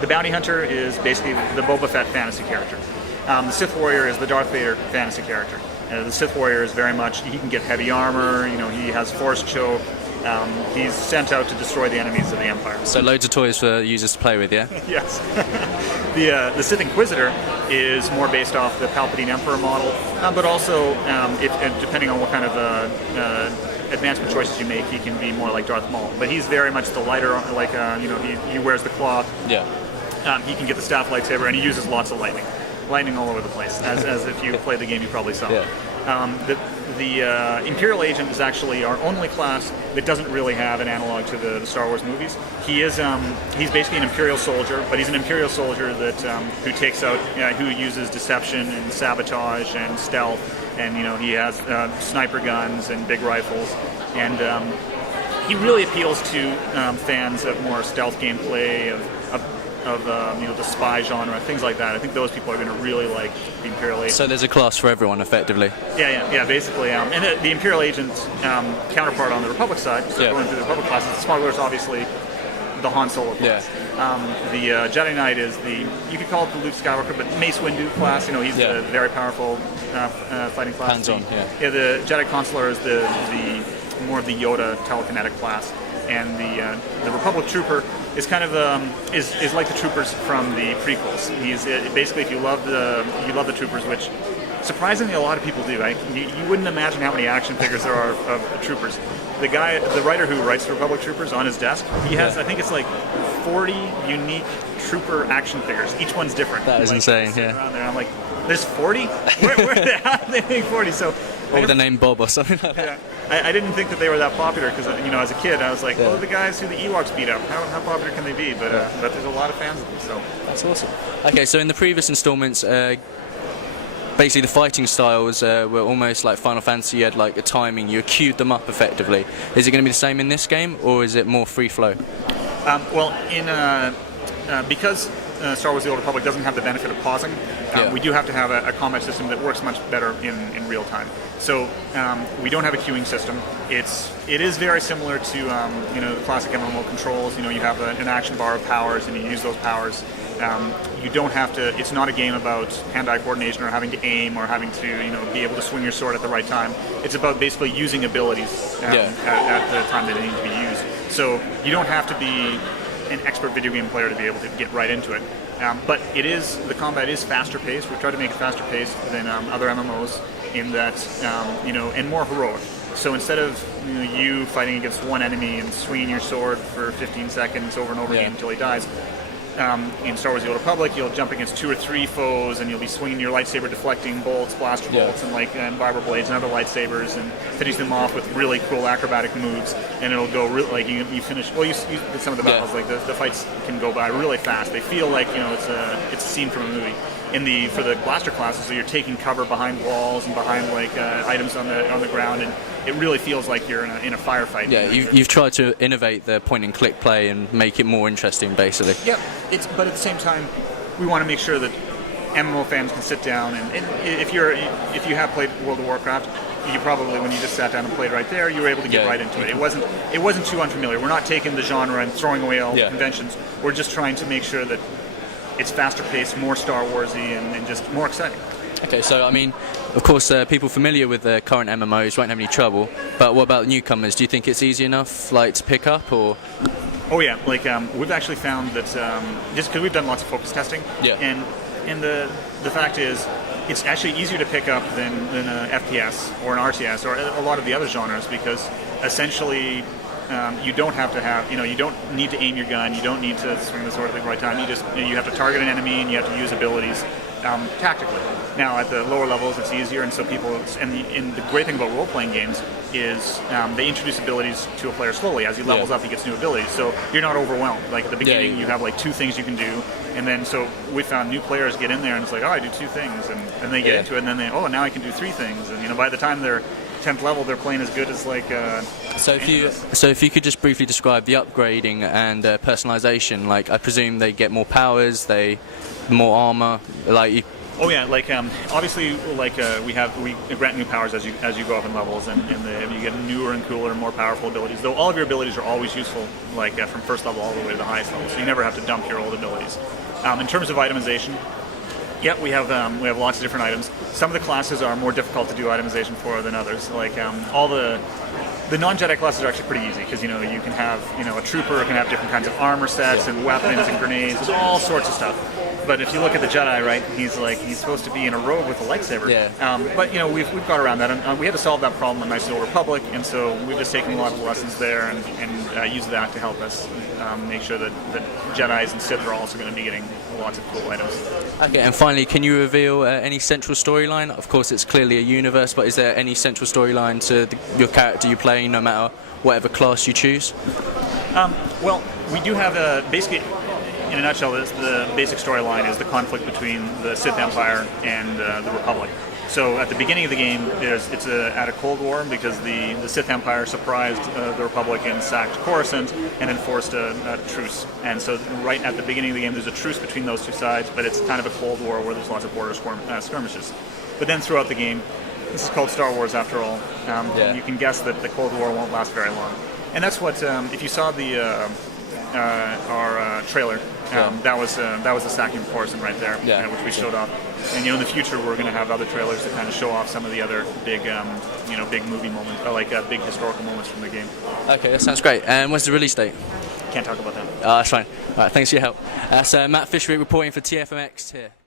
The bounty hunter is basically the Boba Fett fantasy character. The Sith warrior is the Darth Vader fantasy character. The Sith warrior is very much, he can get heavy armor, he has force choke. He's sent out to destroy the enemies of the Empire. So loads of toys for users to play with, yeah? Yes. The Sith Inquisitor is more based off the Palpatine Emperor model, but also, depending on what kind of advancement choices you make, he can be more like Darth Maul. But he's very much the lighter, he wears the cloth. Yeah. He can get the staff lightsaber, and he uses lots of lightning. Lightning all over the place, as if you played the game, you probably saw. Yeah. The Imperial Agent is actually our only class that doesn't really have an analog to the Star Wars movies. He's basically an Imperial soldier, but he's an Imperial soldier that who takes out, who uses deception and sabotage and stealth, and he has sniper guns and big rifles, and he really appeals to fans of more stealth gameplay, of the spy genre, things like that. I think those people are going to really like the Imperial Agent. So there's a class for everyone, effectively. Yeah, basically. And the Imperial Agent counterpart on the Republic side, so going through the Republic classes, the Smuggler's obviously the Han Solo class. The Jedi Knight is you could call it the Luke Skywalker, but Mace Windu class. He's the very powerful fighting class. Hands-on, the Jedi Consular is the more of the Yoda telekinetic class. And the Republic Trooper is kind of is like the troopers from the prequels. He's basically, if you love the troopers, which surprisingly a lot of people do. You wouldn't imagine how many action figures there are of troopers. The writer who writes the Republic Troopers, on his desk, he has I think it's like 40 unique trooper action figures. Each one's different. That is insane. Around there, and I'm like, there's 40? Where the hell did they make 40? So. Or with the name Bob or something like that. Yeah. I didn't think that they were that popular because, as a kid, I was like, the guys who the Ewoks beat up, how popular can they be? But there's a lot of fans of them, so. That's awesome. Okay, so in the previous installments, basically the fighting styles were almost like Final Fantasy. You had like a timing, you queued them up effectively. Is it going to be the same in this game, or is it more free flow? Because Star Wars: The Old Republic doesn't have the benefit of pausing, we do have to have a combat system that works much better in real time. So we don't have a queuing system. It is very similar to the classic MMO controls. You have an action bar of powers, and you use those powers. You don't have to. It's not a game about hand-eye coordination or having to aim or having to be able to swing your sword at the right time. It's about basically using abilities at the time that they need to be used. So you don't have to be an expert video game player to be able to get right into it. But the combat is faster paced. We've tried to make it faster paced than other MMOs in that, and more heroic. So instead of you fighting against one enemy and swinging your sword for 15 seconds over and over again until he dies, in Star Wars: The Old Republic, you'll jump against 2 or 3 foes, and you'll be swinging your lightsaber, deflecting bolts, blaster bolts, and vibro blades and other lightsabers, and finish them off with really cool acrobatic moves. And it'll go you finish. Well, you did some of the battles. Like the fights can go by really fast. They feel like it's a scene from a movie. For the blaster classes, so you're taking cover behind walls and behind items on the ground, and it really feels like you're in a firefight. Yeah, you've tried to innovate the point-and-click play and make it more interesting, basically. Yep, but at the same time, we want to make sure that MMO fans can sit down and if you have played World of Warcraft, you probably, when you just sat down and played right there, you were able to get right into it. It wasn't too unfamiliar. We're not taking the genre and throwing away all the conventions. We're just trying to make sure that it's faster paced, more Star Warsy, and just more exciting. Okay, so of course, people familiar with the current MMOs won't have any trouble. But what about newcomers? Do you think it's easy enough, to pick up, or? Oh yeah, we've actually found that just because we've done lots of focus testing, and the fact is, it's actually easier to pick up than an FPS or an RTS or a lot of the other genres, because essentially you don't have to have, you don't need to aim your gun, you don't need to swing the sword at the right time. You have to target an enemy and you have to use abilities tactically. Now at the lower levels it's easier, and so people, and the great thing about role-playing games is they introduce abilities to a player slowly. As he levels up, he gets new abilities, so you're not overwhelmed. Like at the beginning you have 2 things you can do, and then so we found new players get in there and it's like, I do 2 things, and they get into it, and then now I can do 3 things, and by the time they're 10th level, they're playing as good as So if you could just briefly describe the upgrading and personalization, I presume they get more powers, more armor, Oh yeah, like obviously, like we grant new powers as you go up in levels, and you get newer and cooler and more powerful abilities. Though all of your abilities are always useful, like from first level all the way to the highest level. So you never have to dump your old abilities. In terms of itemization, yeah, we have lots of different items. Some of the classes are more difficult to do itemization for than others. Like all the non-Jedi classes are actually pretty easy because you can have a trooper can have different kinds of armor sets and weapons and grenades, and all sorts of stuff. But if you look at the Jedi, right, he's supposed to be in a robe with a lightsaber. Yeah. But we've got around that, and we had to solve that problem in Knights of the Old Republic, and so we've just taken a lot of lessons there and used that to help us make sure that Jedi's and Sith are also going to be getting lots of cool items. Okay, and finally, can you reveal any central storyline? Of course, it's clearly a universe, but is there any central storyline to your character you play, no matter whatever class you choose? Well, we do have basically. In a nutshell, the basic storyline is the conflict between the Sith Empire and the Republic. So at the beginning of the game, it's at a Cold War because the Sith Empire surprised the Republic and sacked Coruscant and enforced a truce. And so right at the beginning of the game, there's a truce between those two sides, but it's kind of a Cold War where there's lots of border skirmishes. But then throughout the game, this is called Star Wars after all, you can guess that the Cold War won't last very long. And that's what, if you saw our trailer, that was the sacking of Coruscant right there, which we showed off. And in the future we're going to have other trailers that kind of show off some of the other big, big movie moments, or like big historical moments from the game. Okay, that sounds great. And when's the release date? Can't talk about that. That's fine. All right, thanks for your help. That's Matt Fishwick reporting for TFMX here.